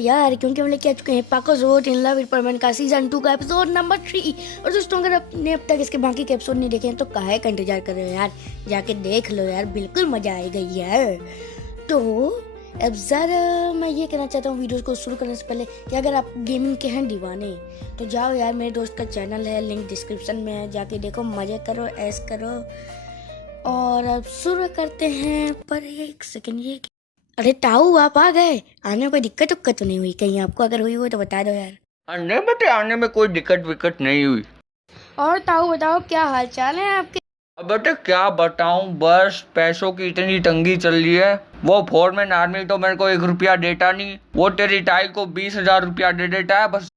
तैयार क्योंकि हम लेके आ चुके हैं पाकोस रोड इन लव विद परमन का सीजन 2 का एपिसोड नंबर 3। और दोस्तों अगर आपने अब तक इसके बाकी के एपिसोड नहीं देखे हैं तो काहे का इंतजार कर रहे हो यार, जाके देख लो यार, बिल्कुल मजा आएगा यार। तो अब ज़रा मैं ये कहना चाहता हूँ वीडियोस को शुरू करने से पहले कि अगर आप गेमिंग के हैं दीवाने तो जाओ यार, मेरे दोस्त का चैनल है, लिंक डिस्क्रिप्शन में है, जाके देखो, मजे करो, ऐश करो। और अब शुरू करते हैं। पर एक सेकंड, ये अरे ताऊ आप आ गए, आने में कोई दिक्कत तो नहीं हुई कहीं आपको? अगर हुई हो तो बता दो यार। नहीं बेटे, आने में कोई दिक्कत विक्कत नहीं हुई। और ताऊ बताओ क्या हाल चाल है आपके? अब बेटे क्या बताऊं, बस पैसों की इतनी तंगी चल रही है। वो फोरमैन आर्मी तो मेरे को 1 रुपया देता नहीं, वो तेरी टाई को 20,000 रुपया दे देता है बस।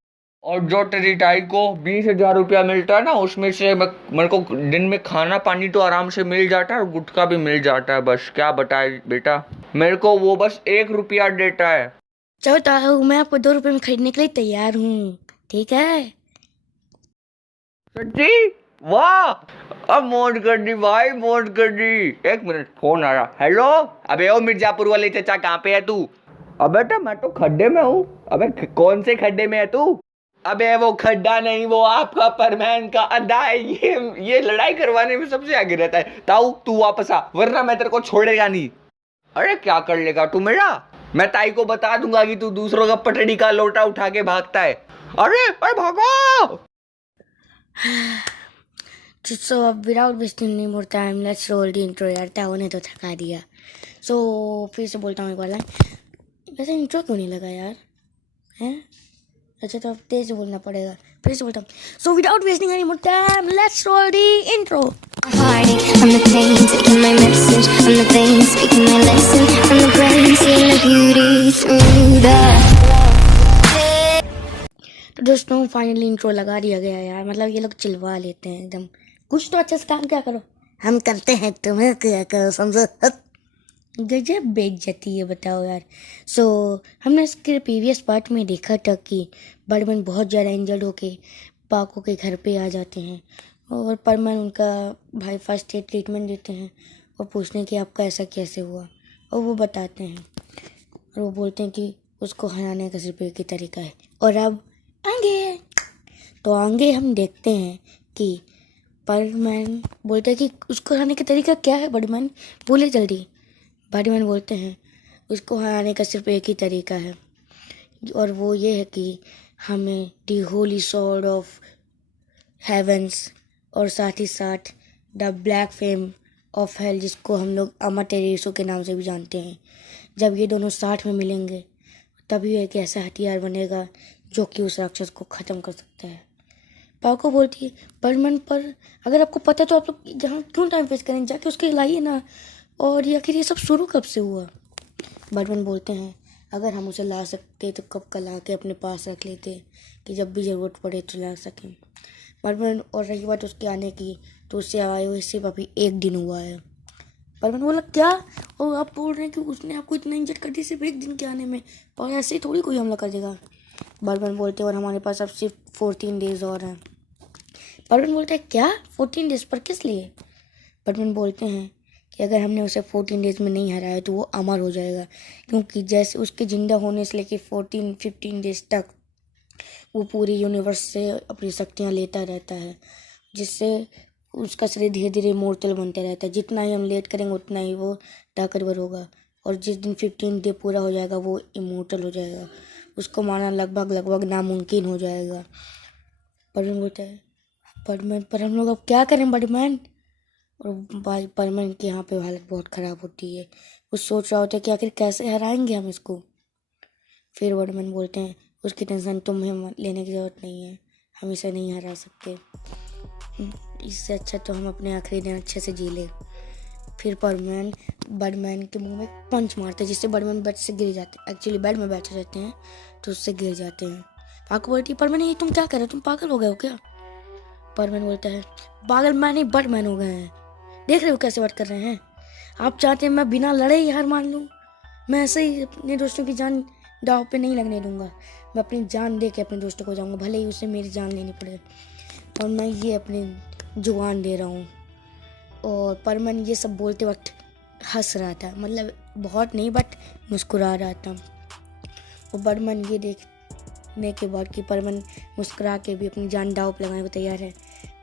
और जो तेरी टाई को 20,000 रुपया मिलता है ना, उसमें से मेरे को दिन में खाना पानी तो आराम से मिल जाता है और गुटखा भी मिल जाता है। बस क्या बताए बेटा, मेरे को वो बस 1 रुपया देता है। चलो ताऊ, मैं आपको 2 रुपए में खरीदने के लिए तैयार हूँ, ठीक है? सच्ची? वाह, अब मोड कर दी भाई, मोड कर दी। एक मिनट, फोन आ रहा। हेलो, अबे ओ मिर्जापुर वाले चाचा, कहाँ पे है तू? अबे तो मैं तो खड्डे में हूँ। अबे कौन से खड्डे में है तू? अबे वो खड्डा नहीं, वो आपका परमैन का अड्डा है। ये लड़ाई करवाने में सबसे आगे रहता है। ताऊ तू वापस आ, वरना मैं तेरे को छोड़ेगा नहीं। अरे क्या कर लेगा तू मेरा? मैं ताई को बता दूंगा कि तू दूसरों का पटड़ी का लोटा उठा के भागता है। अरे अरे भागो। सो अब without wasting any more time let's roll the intro यार, ताऊ ने तो थका दिया। सो फिर से बोलता हूँ एक बार लाइन। वैसे इंट्रो क्यों नहीं लगा यार, हैं? अच्छा तो अब तेज से बोलना पड़ेगा, फिर से बोलता हूँ। So without wasting any more time let's roll the intro. Heartache, I'm the pain, taking my message. I'm the vein, speaking my lesson. I'm the brain, seeing the beauty through the. तो दोस्तों finally intro लगा दिया गया यार, मतलब ये लोग चिल्वा लेते हैं एकदम। कुछ तो अच्छे से काम क्या करो, हम करते हैं तुम्हें क्या करो, समझो? गजब बेइज्जती है, बताओ यार। सो हमने इसके प्रीवियस पार्ट में देखा था कि बर्डमैन बहुत ज़्यादा इंजर्ड होके पाको के घर पे आ जाते हैं और परमैन उनका भाई फर्स्ट एड ट्रीटमेंट देते हैं और पूछते हैं कि आपका ऐसा कैसे हुआ, और वो बताते हैं और वो बोलते हैं कि उसको हराने का सिर्फ एक ही तरीका है। और अब आगे तो आगे हम देखते हैं कि बर्डमैन बोलते हैं कि उसको हराने का तरीका क्या है, बर्डमैन बोले जल्दी। बर्डमैन बोलते हैं उसको हराने का सिर्फ एक ही तरीका है और वो ये है कि हमें दी होली सॉर्ड ऑफ हेवेंस और साथ ही साथ the black fame of hell, जिसको हम लोग अमर टेरेसो के नाम से भी जानते हैं, जब ये दोनों साथ में मिलेंगे तभी एक ऐसा हथियार बनेगा जो कि उस राक्षस को ख़त्म कर सकता है। पाको बोलती है बर्डमैन, पर अगर आपको पता है तो आप लोग जहाँ क्यों टाइम वेस्ट करें, जाके उसके लाइए ना। और ये आखिर ये सब शुरू कब से हुआ? बर्डमैन बोलते हैं अगर हम उसे ला सकते तो कब का ला के अपने पास रख लेते कि जब भी ज़रूरत पड़े तो ला सकें। बर्डमैन, और रही बात उसके आने की, तो उससे आए हुए सिर्फ अभी 1 दिन हुआ है। बर्डमैन बोला क्या? और आप बोल रहे हैं कि उसने आपको इतना इंजर्ड कर दिया सिर्फ 1 दिन के आने में, और ऐसे ही थोड़ी कोई हमला कर देगा। बर्डमैन बोलते हैं और हमारे पास अब सिर्फ 14 डेज और हैं। बर्डमैन बोलते हैं क्या 14 डेज, पर किस लिए? बर्डमैन बोलते हैं कि अगर हमने उसे 14 डेज में नहीं हराया तो वो अमर हो जाएगा, क्योंकि जैसे उसके ज़िंदा होने से लेके 14-15 डेज तक वो पूरी यूनिवर्स से अपनी शक्तियाँ लेता रहता है, जिससे उसका शरीर धीरे धीरे इमोर्टल बनता रहता है। जितना ही हम लेट करेंगे उतना ही वो ताकतवर होगा, और जिस दिन 15 डे पूरा हो जाएगा वो इमोर्टल हो जाएगा, उसको मारना लगभग नामुमकिन हो जाएगा। बर्डमैन बोलता है बर्डमैन, पर हम लोग अब क्या करें बर्डमैन? और भाई परमैन की यहाँ पे हालत बहुत ख़राब होती है, वो सोच रहा होता है कि आखिर कैसे हराएंगे हम इसको। फिर बर्डमैन बोलते हैं उसकी टेंशन तुम्हें लेने की ज़रूरत नहीं है, हम इसे नहीं हरा सकते, इससे अच्छा तो हम अपने आखिरी दिन अच्छे से जी ले। फिर बर्डमैन के मुंह में पंच मारते हैं, जिससे बर्डमैन बेड से गिर जाते हैं। एक्चुअली बेड में बैठे रहते हैं तो उससे गिर जाते हैं। पाको बोलती है परमैन ये तुम क्या कर रहे हो, तुम पागल हो गए हो क्या? परमैन बोलता है पागल मैं नहीं, बर्डमैन हो गए हैं, देख रहे हो कैसे बात कर रहे हैं? आप चाहते हैं मैं बिना लड़े ही हार मान लूँ? मैं ऐसे ही अपने दोस्तों की जान दाव पे नहीं लगने दूंगा। मैं अपनी जान दे के अपने दोस्तों को जाऊंगा, भले ही उसे मेरी जान लेनी पड़े, और मैं ये अपनी जुबान दे रहा हूँ। और परमैन ये सब बोलते वक्त हंस रहा था, मतलब बहुत नहीं बट मुस्कुरा रहा था। और बर्डमैन ये देखने के बाद कि परमन मुस्कुरा के भी अपनी जान दांव पे लगाने को तैयार है,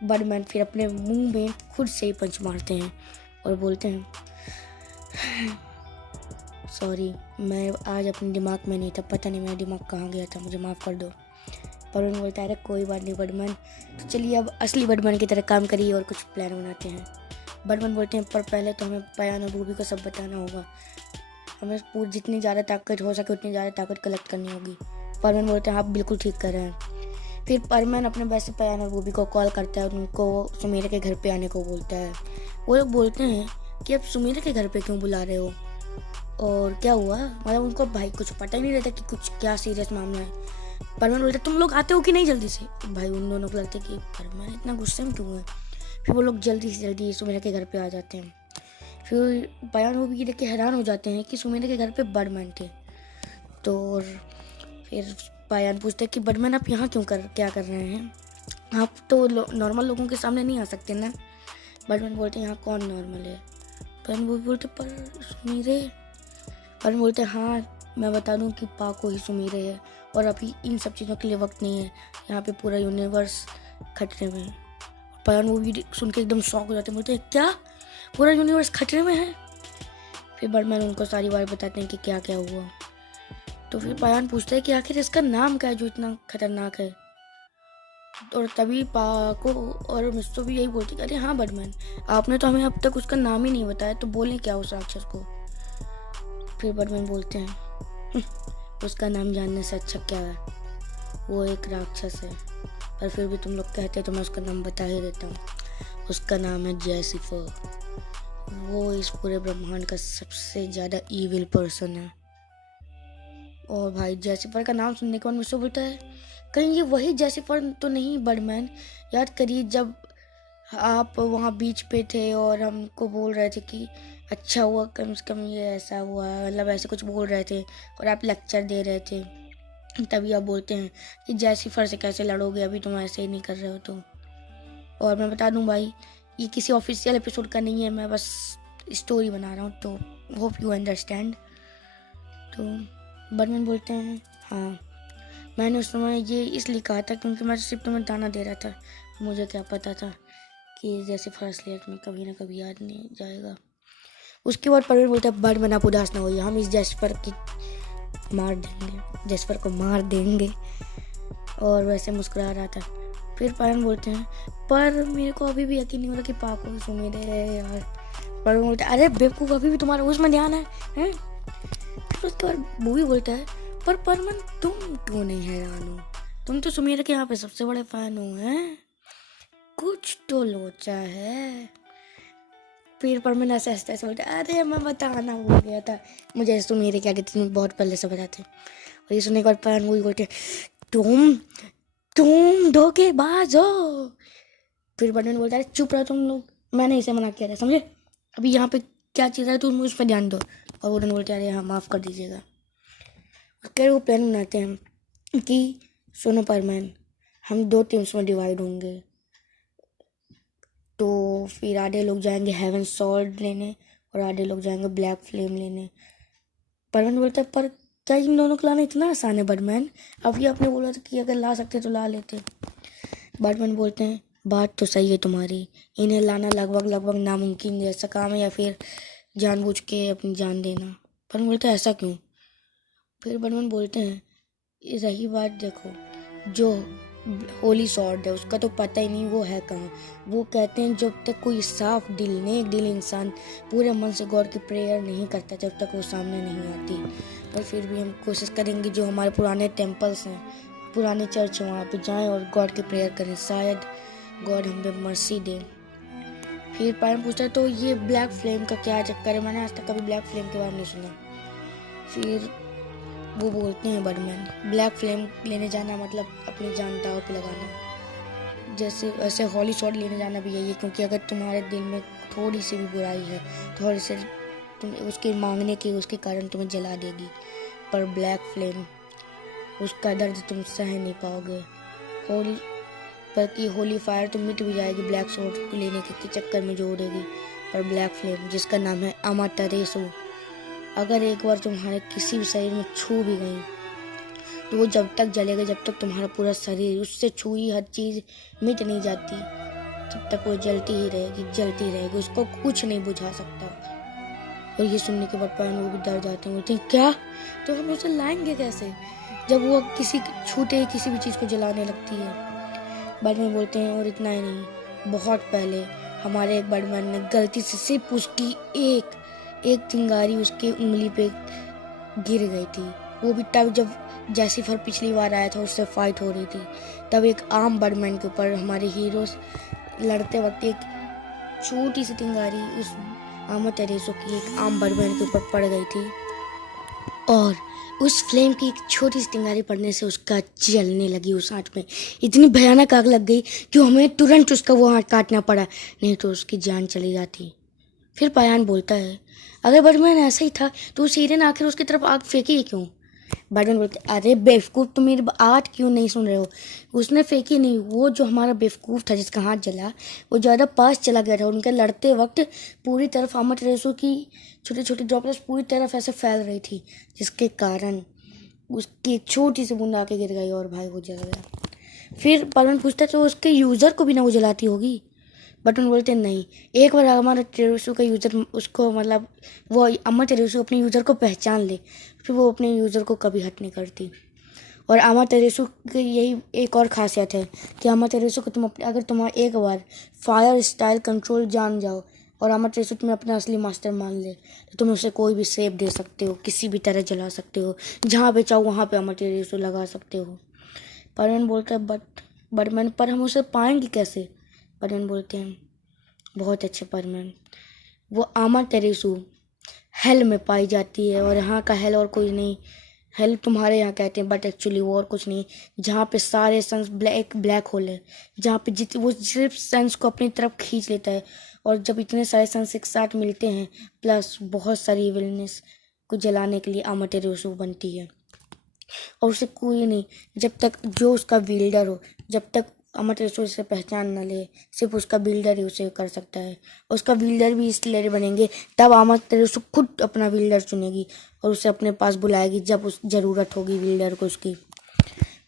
बर्डमैन फिर अपने मुंह में खुद से ही पंच मारते हैं और बोलते हैं सॉरी, मैं आज अपने दिमाग में नहीं था, पता नहीं मेरा दिमाग कहाँ गया था, मुझे माफ़ कर दो। परमन बोलता है अरे कोई बात नहीं बर्डमैन, तो चलिए अब असली बर्डमैन की तरह काम करिए और कुछ प्लान बनाते हैं। बर्डमैन बोलते हैं पर पहले तो हमें पयान और बूबी को सब बताना होगा, हमें पूरी जितनी ज़्यादा ताकत हो सके उतनी ज़्यादा ताकत कलेक्ट करनी होगी। परमन बोलते हैं आप बिल्कुल ठीक कर रहे हैं। फिर परमन अपने वैसे पयान और बूबी को कॉल करता है, उनको सुमीरा के घर पे आने को बोलता है। वो लोग बोलते हैं कि अब सुमीरा के घर पे क्यों बुला रहे हो और क्या हुआ, मतलब उनको भाई कुछ पता ही नहीं रहता कि कुछ क्या सीरियस मामला है। परमन बोलते तुम लोग आते हो कि नहीं जल्दी से। भाई उन दोनों को लगता है कि परमन इतना गुस्से में क्यों है। फिर वो लोग जल्दी से जल्दी सुमीरा के घर पे आ जाते हैं। फिर पयान वो भी देख के हैरान हो जाते हैं कि सुमीरा के घर पे बर्डमैन थे। तो फिर पयान पूछते हैं कि बर्डमैन आप यहाँ क्या कर रहे हैं, आप तो नॉर्मल लोगों के सामने नहीं आ सकते ना। बर्डमैन बोलते हैं यहाँ कौन नॉर्मल है। पयान वो बोलते पर सुमीरे। पयान बोलते हैं हाँ मैं बता दूं कि पाको ही सुमीरे है और अभी इन सब चीज़ों के लिए वक्त नहीं है, यहाँ पे पूरा यूनिवर्स खतरे में है। पयान वो भी सुन के एकदम शॉक हो जाते हैं, बोलते हैं क्या पूरा यूनिवर्स खतरे में है। फिर बर्डमैन उनको सारी बात बताते हैं कि क्या क्या हुआ। तो फिर पयान पूछते हैं कि आखिर इसका नाम क्या है जो इतना खतरनाक है। और तभी पाको और मिस्टो भी यही बोलते कि अरे हाँ बर्डमैन, आपने तो हमें अब तक उसका नाम ही नहीं बताया, तो बोलें क्या उस राक्षस को। फिर बर्डमैन बोलते हैं उसका नाम जानने से अच्छा क्या है, वो एक राक्षस है, पर फिर भी तुम लोग कहते तो मैं उसका नाम बता ही देता हूँ। उसका नाम है जैसिफर, वो इस पूरे ब्रह्मांड का सबसे ज़्यादा ईविल पर्सन है। और भाई जैसिफर का नाम सुनने के बाद मुझसे बोलता है कहीं ये वही जैसिफर तो नहीं बर्डमैन, याद करिए जब आप वहाँ बीच पे थे और हमको बोल रहे थे कि अच्छा हुआ कम से कम ये ऐसा हुआ, मतलब ऐसे कुछ बोल रहे थे और आप लेक्चर दे रहे थे, तभी आप बोलते हैं कि जैसिफर से कैसे लड़ोगे, अभी तुम ऐसे ही नहीं कर रहे हो। तो और मैं बता दूं भाई ये किसी ऑफिशियल एपिसोड का नहीं है, मैं बस स्टोरी बना रहा हूँ, तो होप यू अंडरस्टैंड। तो बर्डमैन बोलते हैं हाँ मैंने उस समय ये इसलिए कहा था क्योंकि मैं सिर्फ तुम्हें दाना दे रहा था, मुझे क्या पता था कि जैसे फर्स्ट लेयर में कभी ना कभी याद नहीं जाएगा। उसके बाद परवीन बोलता है बर्डमैन आप उदास ना होइए, हम इस जैस्पर को मार देंगे और वैसे मुस्कुरा रहा था। फिर परवीन बोलते हैं पर मेरे को अभी भी यकीन नहीं हो रहा कि पाको सुमीर है यार। परवीन बोलता है अरे बेवकूफ़ अभी भी तुम्हारा उसमें ध्यान है। फिर उसके बाद बूबी बोलता है पर परमन तुम क्यों नहीं हैरान हो, तुम तो सुमीर के यहाँ पे सबसे बड़े फैन हो हैं, कुछ तो लोचा है। फिर परमन ऐसे हंसते ऐसे बोलते अरे मैं बताना भूल गया था, मुझे सुमीर के आगे तुम बहुत पहले से बताते। और ये सुनने के बाद परमन वही बोलते तुम धोखेबाज हो। फिर बर्डमैन बोलता है चुप रहो तुम लोग, मैंने इसे मना किया था समझे, अभी यहाँ पे क्या चीज़ है तुम उस पर ध्यान दो। और बर्डमैन बोलते हैं अरे हाँ माफ़ कर दीजिएगा। फिर वो प्लान बनाते हैं कि सुनो परमैन हम 2 टीम्स में डिवाइड होंगे, तो फिर आधे लोग जाएंगे हेवन सॉल्ट लेने और आधे लोग जाएंगे ब्लैक फ्लेम लेने। परमैन बोलता है पर क्या इन दोनों को लाना इतना आसान है बर्डमैन, अभी आपने बोला था कि अगर ला सकते तो ला लेते। बर्डमैन बोलते हैं बात तो सही है तुम्हारी, इन्हें लाना लगभग नामुमकिन जैसा काम है या फिर जानबूझ के अपनी जान देना। परमैन बोलते हैं ऐसा क्यों। फिर बर्डमैन बोलते हैं रही बात देखो जो होली सॉर्ड है उसका तो पता ही नहीं वो है कहाँ, वो कहते हैं जब तक कोई साफ दिल नेक दिल इंसान पूरे मन से गॉड की प्रेयर नहीं करता जब तक वो सामने नहीं आती। और फिर भी हम कोशिश करेंगे जो हमारे पुराने टेम्पल्स हैं पुराने चर्च हैं वहाँ पे जाएं और गॉड की प्रेयर करें, शायद गॉड हम पे मर्सी दे। फिर पायन पूछता है तो ये ब्लैक फ्लेम का क्या चक्कर है, मैंने आज तक कभी ब्लैक फ्लेम के बारे में नहीं सुना। फिर वो बोलते हैं बर्डमैन ब्लैक फ्लेम लेने जाना मतलब अपनी जान दांव पे लगाना, जैसे वैसे हॉली सॉर्ड लेने जाना भी यही है, क्योंकि अगर तुम्हारे दिल में थोड़ी सी भी बुराई है थोड़ी सी तुम उसके मांगने के उसके कारण तुम्हें जला देगी, पर ब्लैक फ्लेम उसका दर्द तुम सह नहीं पाओगे। होली पर होली फायर तो मिट भी जाएगी ब्लैक सॉर्ड को लेने के चक्कर में जो उड़ेगी, पर ब्लैक फ्लेम जिसका नाम है अमाटेरेसु अगर एक बार तुम्हारे किसी भी शरीर में छू भी गई तो वो जब तक जलेगा, जब तक तुम्हारा पूरा शरीर उससे छुई हर चीज़ मिट नहीं जाती, तब तक वो जलती ही रहेगी, उसको कुछ नहीं बुझा सकता। और ये सुनने के बाद पायन वो भी डर जाते हैं, बोलते हैं क्या, तो हम उसे लाएंगे कैसे, जब वो छूते किसी भी चीज़ को जलाने लगती है। बाद में बोलते हैं और इतना ही नहीं, बहुत पहले हमारे एक बड़मैन ने गलती से सिर्फ उसकी एक चिंगारी उसके उंगली पे गिर गई थी। वो भी तब जब जैसिफर पिछली बार आया था, उससे फाइट हो रही थी, तब एक आम बर्डमैन के ऊपर हमारे हीरो लड़ते वक्त एक छोटी सी चिंगारी उस आमा टेरेसो की एक आम बर्डमैन के ऊपर पड़ गई थी, और उस फ्लेम की एक छोटी सी चिंगारी पड़ने से उसका जलने लगी। उस आंच में इतनी भयानक आग लग गई कि हमें तुरंत उसका वो हाथ काटना पड़ा, नहीं तो उसकी जान चली जाती। फिर पायान बोलता है, अगर बर्डमैन ऐसा ही था तो उस हीरे ने आखिर उसकी तरफ आग फेंकी ही क्यों। बर्डमैन बोलते, अरे बेवकूफ़, तुम मेरी बात क्यों नहीं सुन रहे हो, उसने फेंकी नहीं, वो जो हमारा बेवकूफ़ था जिसका हाथ जला, वो ज़्यादा पास चला गया था। उनके लड़ते वक्त पूरी तरफ आमा टेरेसो की छोटी छोटी ड्रॉपलेट्स पूरी तरफ ऐसे फैल रही थी, जिसके कारण उसकी एक छोटी सी बूंद आके गिर गई और भाई वो जल गया। फिर बर्डमैन पूछता है तो उसके यूज़र को भी ना वो जलाती होगी। बटन बोलते नहीं, एक बार हमारा टेरेसो का यूज़र उसको मतलब वो अम्मा टेरेसो अपने यूज़र को पहचान ले, फिर वो अपने यूज़र को कभी हट नहीं करती। और अम्मा टेरेसो की यही एक और ख़ासियत है कि अम्मा टेरेसो को अगर तुम्हारा एक बार फायर स्टाइल कंट्रोल जान जाओ और अम्मा टेरेसो तुम्हें अपना असली मास्टर मान ले, तो तुम उसे कोई भी सेप दे सकते हो, किसी भी तरह जला सकते हो, जहाँ पे चाहो वहाँ पे अम्मा टेरेसो लगा सकते हो। बर्डमैन बोलता है बर्डमैन पर हम उसे पाएंगे कैसे। बर्डमैन बोलते हैं, बहुत अच्छे बर्डमैन, वो आमा टेरेसो हेल में पाई जाती है, और यहाँ का हेल और कोई नहीं, हेल तुम्हारे यहाँ कहते हैं बट एक्चुअली वो और कुछ नहीं, जहाँ पे सारे सन्स ब्लैक होल है, जहाँ पे वो सिर्फ सन्स को अपनी तरफ खींच लेता है, और जब इतने सारे सन्स एक साथ मिलते हैं प्लस बहुत सारी इविलनेस को जलाने के लिए आमा टेरेसो बनती है। और उसे कोई नहीं, जब तक जो उसका बिल्डर हो, जब तक अमा टेरेसो से पहचान न ले, सिर्फ उसका बिल्डर ही उसे कर सकता है। उसका बिल्डर भी इसलिए बनेंगे तब अमा टेरेसो खुद अपना बिल्डर चुनेगी और उसे अपने पास बुलाएगी जब उस ज़रूरत होगी बिल्डर को उसकी।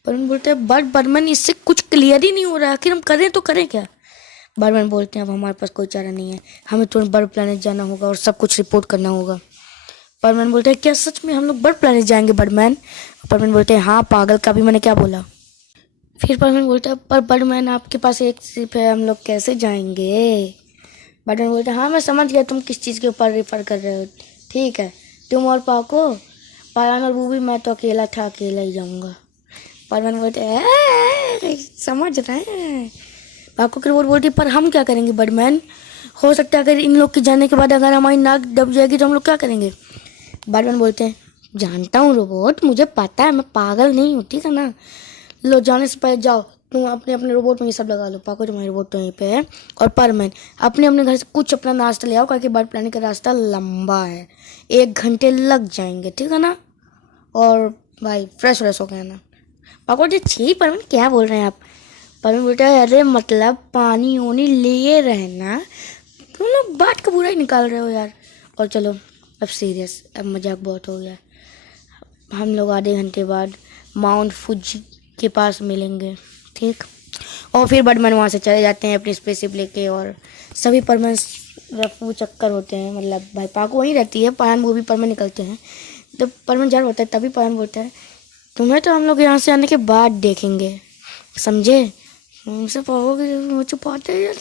बर्डमैन बोलते हैं बट बर्डमैन इससे कुछ क्लियर ही नहीं हो रहा, आखिर हम करें तो करें क्या। बर्डमैन बोलते हैं अब हमारे पास कोई चारा नहीं है, हमें तुरंत बर्ड प्लानट जाना होगा और सब कुछ रिपोर्ट करना होगा। बर्डमैन बोलते हैं क्या सच में हम लोग बर्ड प्लानट जाएंगे बर्डमैन। बर्डमैन बोलते हैं हाँ पागल, का भी मैंने क्या बोला। फिर बर्डमैन बोलता है पर बर्डमैन आपके पास एक शिप है, हम लोग कैसे जाएंगे। बर्डमैन बोलता है हाँ मैं समझ गया तुम किस चीज़ के ऊपर रेफर कर रहे हो, ठीक है तुम और पाको, पायन और बूबी, मैं तो अकेला था, अकेला ही जाऊँगा। बर्डमैन बोलते हैं समझ रहे हैं। पाको की रोबोट बोलती है पर हम क्या करेंगे बर्डमैन, हो सकता है अगर इन लोग के जाने के बाद अगर हमारी नाक दब जाएगी तो हम लोग क्या करेंगे। बर्डमैन बोलते हैं जानता हूँ रोबोट, मुझे पता है, मैं पागल नहीं हूँ, ठीक है ना। लो जाने से पहले जाओ तुम अपने अपने रोबोट में ये सब लगा लो, पाको तुम्हारी रोबोट तो यहीं पे है, और परमैन अपने अपने घर से कुछ अपना नाश्ता ले आओ, क्योंकि बर्ड प्लानट का रास्ता लंबा है, 1 घंटे लग जाएंगे, ठीक है ना। और भाई फ्रेश हो गया ना। पाको जी छी परमैन क्या बोल रहे हैं आप। परमैन बोलता है अरे मतलब पानी वानी लिए रहना, तुम लोग बात का बुरा ही निकाल रहे हो यार। और चलो अब सीरियस, अब मजाक बहुत हो गया, हम लोग आधे घंटे बाद माउंट फुजी के पास मिलेंगे, ठीक। और फिर बर्डमैन वहाँ से चले जाते हैं अपनी स्पेसशिप लेके, और सभी परमैन रफू चक्कर होते हैं, मतलब भाई पाको वहीं रहती है, पायन वो भी परमैन निकलते हैं। जब परमैन जार होता है तभी पायन बोलता है तुम्हें तो हम लोग यहाँ से आने के बाद देखेंगे, समझे। हमसे पाओगे छुपाते यार,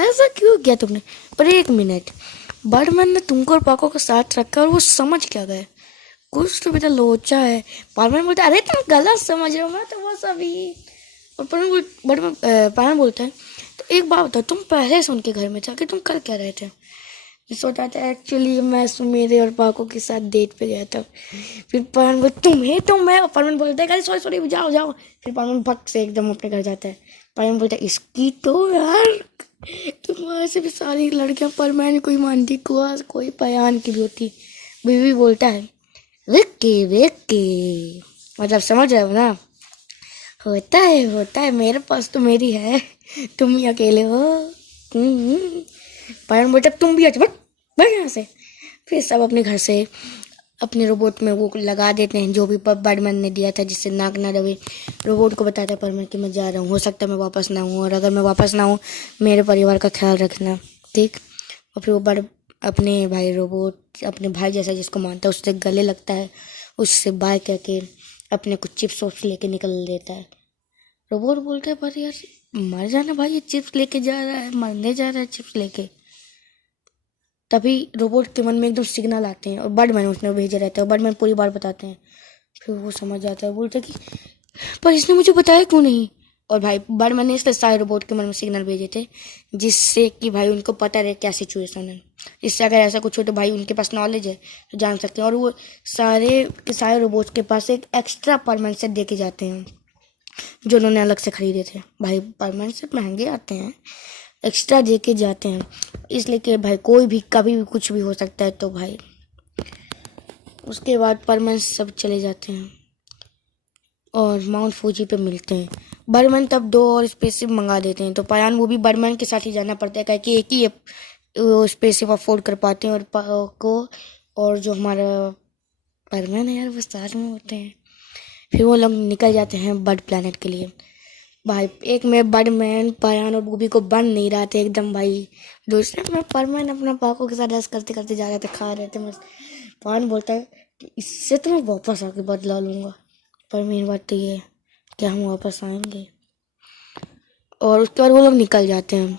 ऐसा क्यों किया तुमने। पर 1 मिनट, बर्डमैन ने तुमको और पाको को साथ रखा और वो समझ क्या गए, कुछ तो बेटा लोचा है। पायन बोलता है अरे तुम गलत समझ रहे हो, मैं तो वो सभी। और पायन बोलता है तो एक बात बताओ, तुम पहले से उनके घर में जाके तुम कर क्या रहे थे। सोचा था एक्चुअली मैं सुमेरे और पाको के साथ डेट पे गया था। फिर पायन बोलता तुम्हें तो मैं, और पायन बोलता है सॉरी जाओ जाओ। फिर पायन भक्त से एकदम अपने घर जाता है। पायन बोलता है इसकी तो यार तुम ऐसे भी सारी लड़कियां परमैन कोई मानती, कोई पायन की भी होती। बीवी बोलता है विक्की मतलब समझ रहे हो ना, होता है मेरे पास तो मेरी है, तुम ही अकेले हो। पायन बोलता तुम भी अच्छा बैठ यहाँ से। फिर सब अपने घर से अपने रोबोट में वो लगा देते हैं जो भी बर्डमैन ने दिया था, जिससे नाक ना दबे। रोबोट को बताता है परमैन कि मैं जा रहा हूँ, हो सकता है मैं वापस ना हूँ, और अगर मैं वापस ना हूँ मेरे परिवार का ख्याल रखना, ठीक। और फिर वो अपने भाई रोबोट, अपने भाई जैसा जिसको मानता है, उससे गले लगता है, उससे बाय कह के अपने कुछ चिप्स वप्स लेके निकल देता है। रोबोट बोलता है पर यार मर जाना भाई, ये चिप्स लेके जा रहा है, मरने जा रहा है चिप्स लेके। तभी रोबोट के मन में एकदम सिग्नल आते हैं और बर्डमैन उसने भेजे रहता है, और बर्डमैन पूरी बात बताते हैं। फिर वो समझ जाता है, बोलता है कि पर इसने मुझे बताया क्यों नहीं। और भाई बर्डमैन ने इसलिए सारे रोबोट के मन में सिग्नल भेजे थे जिससे कि भाई उनको पता रहे क्या सिचुएशन है, इससे अगर ऐसा कुछ हो तो भाई उनके पास नॉलेज है तो जान सकते हैं। और वो सारे के सारे रोबोट्स के पास एक एक्स्ट्रा परमानेंट सेट दे के जाते हैं जो उन्होंने अलग से खरीदे थे। भाई परमानेंट सेट महंगे आते हैं, एक्स्ट्रा दे के जाते हैं, इसलिए कि भाई कोई भी कभी भी कुछ भी हो सकता है। तो भाई उसके बाद परमानेंट सब चले जाते हैं और माउंट फूजी पे मिलते हैं। बर्डमैन तब 2 और स्पेसशिप मंगा देते हैं, तो पायान वो भी बर्डमैन के साथ ही जाना पड़ता है क्योंकि एक ही स्पेसशिप अफोर्ड कर पाते हैं। और जो हमारा बर्डमैन है यार वो साथ में होते हैं। फिर वो लोग निकल जाते हैं बर्ड प्लैनेट के लिए। भाई एक में बर्डमैन पायान और बूबी को बन नहीं रहा थे एकदम भाई। दूसरे में परमैन अपना पाको के साथ ऐसे करते करते जा रहे थे, खा रहे थे मस्त। पान बोलता है कि इससे तो मैं वापस आके बदला लूँगा, पर मेरी बात तो ये है कि हम वापस आएंगे। और उसके बाद वो लोग निकल जाते हैं।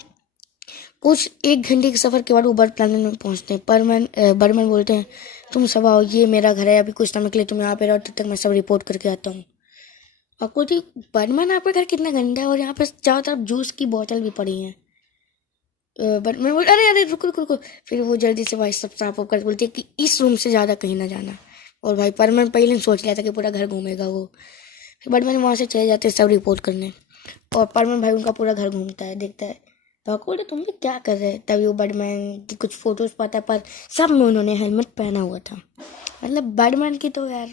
कुछ 1 घंटे के सफ़र के बाद वो बर्ड प्लैनेट में पहुंचते हैं। बर्डमैन बोलते हैं तुम सब आओ, ये मेरा घर है, अभी कुछ समय के लिए तुम यहाँ पे रहो, तब तक मैं सब रिपोर्ट करके आता हूँ। आपको थी बर्डमैन आपका घर कितना गंदा है, और यहाँ पे चारों तरफ जूस की बोतल भी पड़ी है। बर्डमैन बोल अरे अरे रुको रुको रुको। फिर वो जल्दी से भाई सब साफ कर बोलती है कि इस रूम से ज़्यादा कहीं ना जाना। और भाई परमैन पहले सोच लिया था कि पूरा घर घूमेगा वो। फिर बर्डमैन वहाँ से चले जाते हैं सब रिपोर्ट करने, और परमैन भाई उनका पूरा घर घूमता है, देखता है। तो बोले तुम लोग क्या कर रहे हैं। तभी वो बर्डमैन की कुछ फोटोज पाता है, पर सब में उन्होंने हेलमेट पहना हुआ था, मतलब बर्डमैन की तो यार।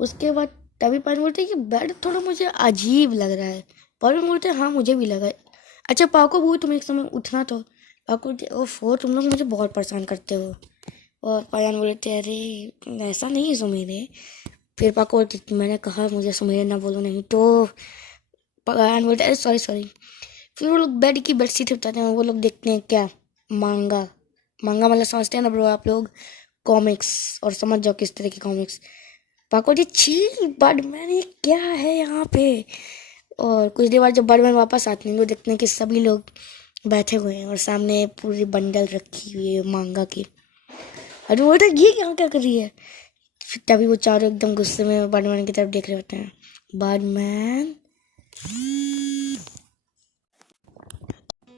उसके बाद तभी परमैन बोलते हैं कि बेड थोड़ा मुझे अजीब लग रहा है। परमैन बोलते हैं हाँ मुझे भी लगा। अच्छा पाको वो तुम एक समय उठना तो। पाको बोलते ओफो तुम लोग मुझे बहुत परेशान करते हो। और पायान बोलते अरे ऐसा नहीं है सुमेरे। फिर पाको बोलते मैंने कहा मुझे सुमेरे ना बोलो नहीं तो। पायान बोलते अरे सॉरी सॉरी। फिर वो लोग बेड की बेडशीट उठाते हैं, वो लोग देखते हैं क्या मांगा मांगा मतलब समझते हैं ना ब्रो आप लोग, कॉमिक्स, और समझ जाओ किस तरह की कॉमिक्स। पाको जी छी बर्डमैन ये क्या है यहाँ पे। और कुछ देर बाद जब बर्डमैन वापस आते हैं तो देखते हैं कि सभी लोग बैठे हुए हैं और सामने पूरी बंडल रखी हुई है मांगा की। अरे वो बोलते ये क्या क्या कर रही है। फिर तभी वो चारों एकदम गुस्से में बर्डमैन की तरफ देख रहे होते हैं। बर्डमैन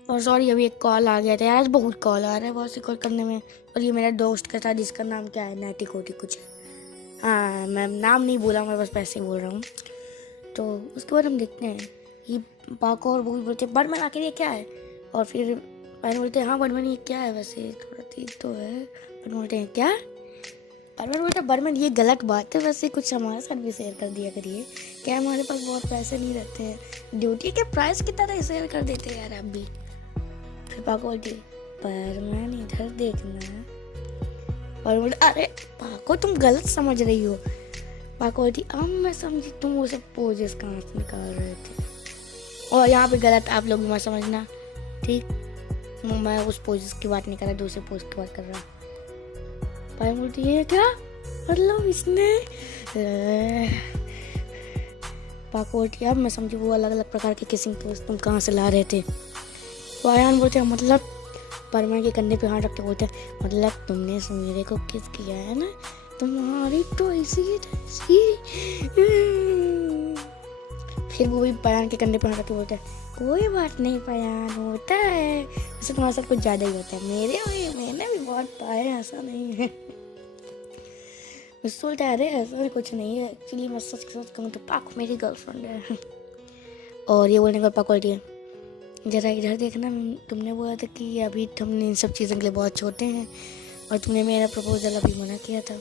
और सॉरी अभी एक कॉल आ गया था यार, बहुत कॉल आ रहा है बहुत सी कॉल करने में। और ये मेरा दोस्त का था जिसका नाम क्या है नैटी कोटी कुछ है। हाँ मैं नाम नहीं बोला, मैं बस पैसे ही बोल रहा हूँ। तो उसके बाद हम देखते हैं ये पाको और बूबी बोलते हैं बर्डमैन आखिर ये क्या है। और फिर बर्डमैन बोलते हैं हाँ बर्डमैन ये क्या है, वैसे थोड़ा ठीक तो है। बर्डमैन बोलते हैं क्या। बर्डमैन बोलते हैं बर्डमैन ये गलत बात है, वैसे कुछ हमारे साथ भी शेयर कर दिया करिए, क्या हमारे पास बहुत पैसे नहीं रहते हैं, ड्यूटी के प्राइस की तरह शेयर कर देते हैं यार आप भी। फिर पाको बोलती बर्डमैन इधर देखना। और बोलते अरे पाको तुम गलत समझ रही हो। पाको बोलती अब मैं समझी तुम वो सब पोजेस कहाँ से निकाल रहे थे, और यहाँ पे गलत आप लोग मत समझना ठीक। मैं उस पोजेस की बात नहीं कर रहा, दूसरे पोज की बात कर रहा। पाको बोलती है क्या मतलब इसने। पाको बोलती अब मैं समझी वो अलग अलग प्रकार के किसिंग पोज तुम कहाँ से ला रहे थे। पायान बोलते हैं मतलब परमैन के कंधे पे हाथ रख के बोलते हैं मतलब तुमने सुमेरे को किस किया है ना, तुम्हारी तो ऐसी फिर वो भी पायान के कंधे पे हाथ रख के बोलते हैं कोई बात नहीं पायान होता है, वैसे तुम्हारा सब कुछ ज़्यादा ही होता है, मैंने भी बहुत पाए ऐसा नहीं है। मुझसे बोलता है अरे ऐसा कुछ नहीं है, एक्चुअली मैं सच कहूँ तो पाको मेरी गर्लफ्रेंड है। और ये बोलने का पाको बोलती है जरा इधर देखना, तुमने बोला था कि अभी हमने इन सब चीज़ों के लिए बहुत छोटे हैं, और तुमने मेरा प्रपोजल अभी मना किया था।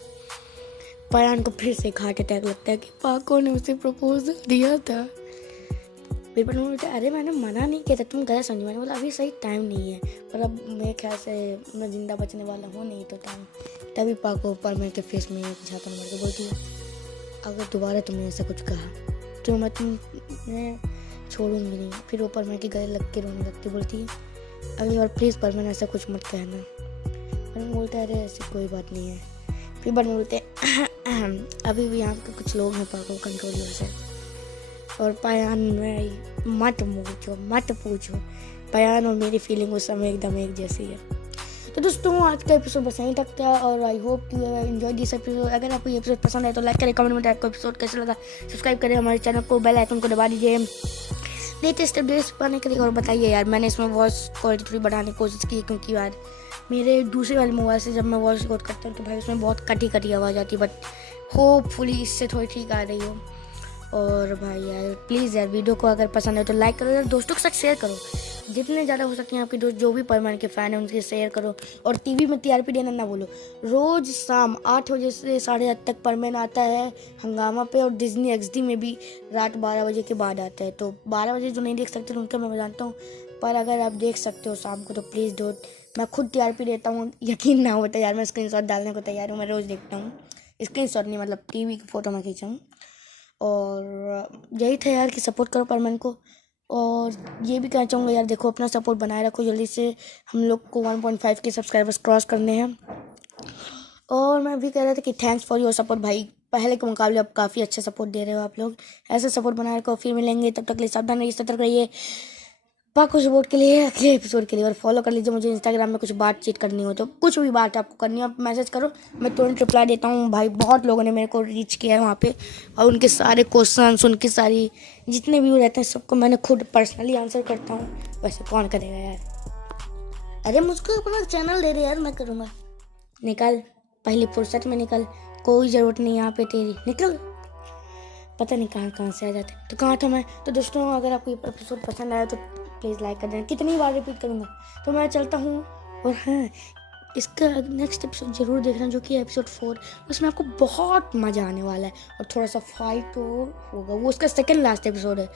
पायान को फिर से हार्ट अटैक लगता है कि पाको ने उसे प्रपोजल दिया था। फिर पर बोलते अरे मैंने मना नहीं किया था, तुम गलत समझी। मैंने बोला अभी सही टाइम नहीं है, पर अब मेरे ख्याल से मैं ज़िंदा बचने वाला हूँ नहीं तो टाइम। तभी पाको ऊपर मेरे के फेस में एक झापड़ मार के बोलती है अगर दोबारा तुमने ऐसा कुछ कहा तो मैं तुम्हें छोड़ूंगी नहीं। फिर ऊपर मैं के गले लग के रोने लगती, बोलती है अगली बार प्लीज़ पर मैंने ऐसा कुछ मत कहना। पर बोलते अरे ऐसी कोई बात नहीं है। फिर बन बोलते अभी भी यहाँ पे कुछ लोग हैं पाको कंट्रोल से। और पायान में मत पूछो पायान और मेरी फीलिंग उस समय एकदम एक जैसी है। तो दोस्तों आज का एपिसोड बस यहीं तक था और I hope you enjoy this episode. अगर आपको ये एपिसोड पसंद आए तो लाइक करें, कमेंट में आपको एपिसोड कैसा लगा, सब्सक्राइब करें हमारे चैनल को, बेल आइकन को दबा दीजिए लेटेस्ट अपडेट्स पाने के लिए। और बताइए यार, मैंने इसमें वॉइस क्वालिटी थोड़ी बढ़ाने की कोशिश की क्योंकि यार मेरे दूसरे वाले मोबाइल से जब मैं वॉइस रिकॉर्ड करता हूँ तो भाई उसमें बहुत कटी आवाज़ आती है, बट होपफुली इससे थोड़ी ठीक आ रही हो। और भाई यार प्लीज़ यार वीडियो को अगर पसंद है तो लाइक करो, यार दोस्तों के साथ शेयर करो, जितने ज़्यादा हो सकते हैं आपके दोस्त जो भी परमानेंट के फ़ैन हैं उनसे शेयर करो। और टीवी में टीआरपी देना ना बोलो, रोज़ शाम 8 बजे से 8:30 तक परमानेंट आता है हंगामा पे, और डिज्नी एक्सडी में भी रात 12 बजे के बाद आता है। तो 12 बजे जो नहीं देख सकते तो उनका मैं जानता हूँ, पर अगर आप देख सकते हो शाम को तो प्लीज़ डोंट। मैं खुद टीआरपी देता हूँ, यकीन ना होता यार, मैं स्क्रीनशॉट डालने को तैयार हूँ, मैं रोज़ देखता हूँ। स्क्रीनशॉट नहीं मतलब टीवी की फ़ोटो मैं खींचा हूँ। और यही था यार कि सपोर्ट करो परमन को। और ये भी कहना चाहूँगा यार देखो अपना सपोर्ट बनाए रखो, जल्दी से हम लोग को 1.5 के सब्सक्राइबर्स क्रॉस करने हैं। और मैं भी कह रहा था कि थैंक्स फॉर योर सपोर्ट भाई, पहले के मुकाबले अब काफ़ी अच्छा सपोर्ट दे रहे हो आप लोग, ऐसे सपोर्ट बनाए रखो। फिर मिलेंगे, तब तक के लिए सावधान रहिए, सतर्क रहिए, पाको सपोर्ट के लिए अगले एपिसोड के लिए। और फॉलो कर लीजिए मुझे इंस्टाग्राम में, कुछ बातचीत करनी हो तो कुछ भी बात आपको करनी हो आप मैसेज करो, मैं तुरंत रिप्लाई देता हूँ भाई। बहुत लोगों ने मेरे को रीच किया है वहाँ पे, और उनके सारे क्वेश्चंस, उनकी सारी जितने भी रहते हैं सबको मैंने खुद पर्सनली आंसर करता हूँ। वैसे कौन करेगा यार, अरे मुझको अपना चैनल दे दे यार, मैं करूँगा। निकल पहली फुर्सत में निकल, कोई ज़रूरत नहीं यहाँ पे तेरी, निकल। पता नहीं कहाँ से आ जाते। तो कहाँ था मैं। तो दोस्तों अगर आपको ये एपिसोड पसंद आया तो प्लीज़ लाइक कर देना। कितनी बार रिपीट करूँगा, तो मैं चलता हूँ। और हाँ, इसका नेक्स्ट एपिसोड ज़रूर देखना जो कि एपिसोड 4, उसमें आपको बहुत मज़ा आने वाला है और थोड़ा सा फाइट तो होगा, वो उसका सेकंड लास्ट एपिसोड है,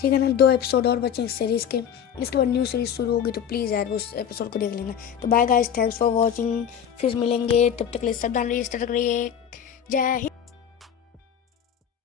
ठीक है ना। 2 एपिसोड और बचे इस सीरीज़ के, इसके बाद न्यू सीरीज़ शुरू होगी, तो प्लीज़ यार उस एपिसोड को देख लेना। तो bye guys, thanks for watching, फिर मिलेंगे, तब तक के लिए सावधान रहिए, सतर्क रहिए, जय हिंद।